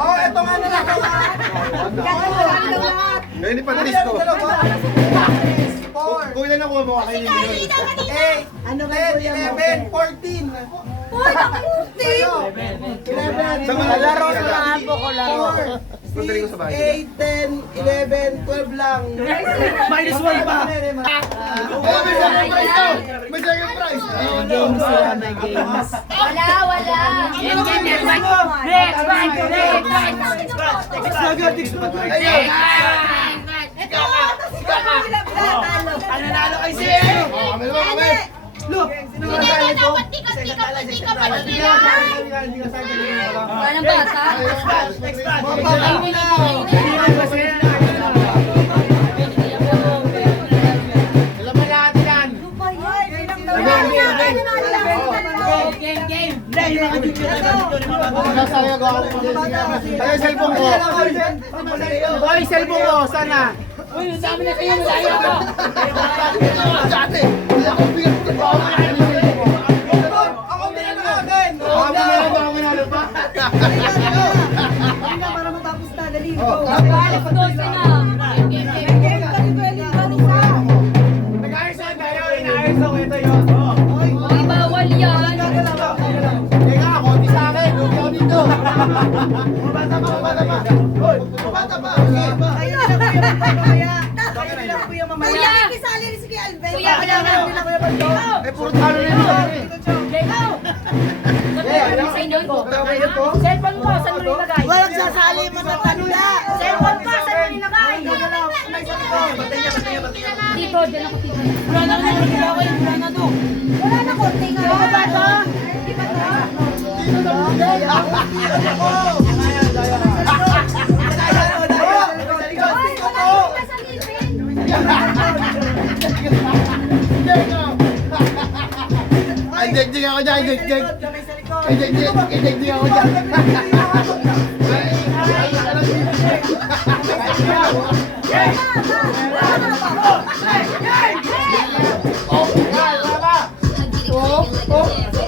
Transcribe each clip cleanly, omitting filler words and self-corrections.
Oh, eto nga nila kawan. Hindi pa nalis ko. Kung ilan ako mo kayo yun. 8, ano ba 11, 14. Uy, nakuti! 11. Sa mga Laro sa mga apo ko, laro. Sandali ko sa bahay. 8, 10, 11, 12 lang. Minus 1 pa. May second prize. Games sila, may games. Wala! Pananalo kay Sia. Kami naman kami. Look, sino ba tayo ito? Walang bata. Next batch. Alam mo lahat yan. Game. Dahil mga dito na Sasayag ako. Tayo cellphone ko. Hoy, cellphone ko, sana. Uy, ang dami na kayo, malayo ako. Dati. Ako pinag Ako pinalo agad. Ako minalo pa. Para matapos na, dali. Alas 12 na. Nag-ayos na tayo, inaayos ako ito yun. Uy, bawal yan. Teka, konti sa akin. Lugi ako dito. Mabata pa. Hoy, mabata pa. Ayun na lang kuya mamaya. Ayun na lang kuya mamaya. Kuya! Kisali rin si Kuya Alvin. Kuya, wala na. Eh, puro talo rin ito. Sa inyo ko. Cellphone mo, saan mo nilagay? Walang sasali, matatanda. Cellphone ko, saan mo nilagay? Dito, dyan ako dito. Wala na to. Wala na konti nga. Wala ba ito? Di ba ito? Ay, degdeg ako dyan, degdeg. Ay, degdeg ako dyan.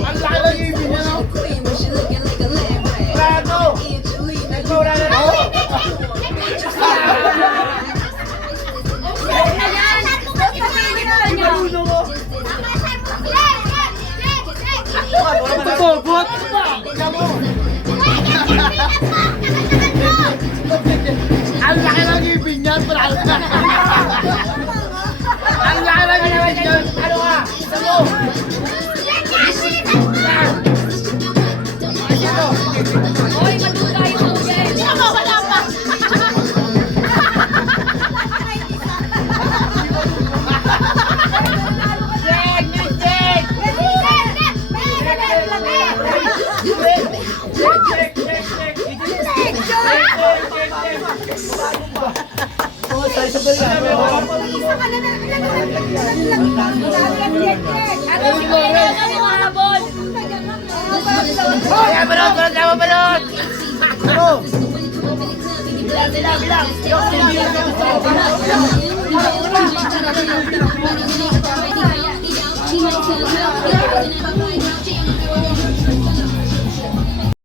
Ang laki ng ibig niya, no? Prado. Nagmura na ako. Tutubot. Ang laki ng ibig niya, Brad. Ang laki ng ibig niya. Ano ka? Isa mo. Hoy, matugay mo dyan. Wala pa. Bilang.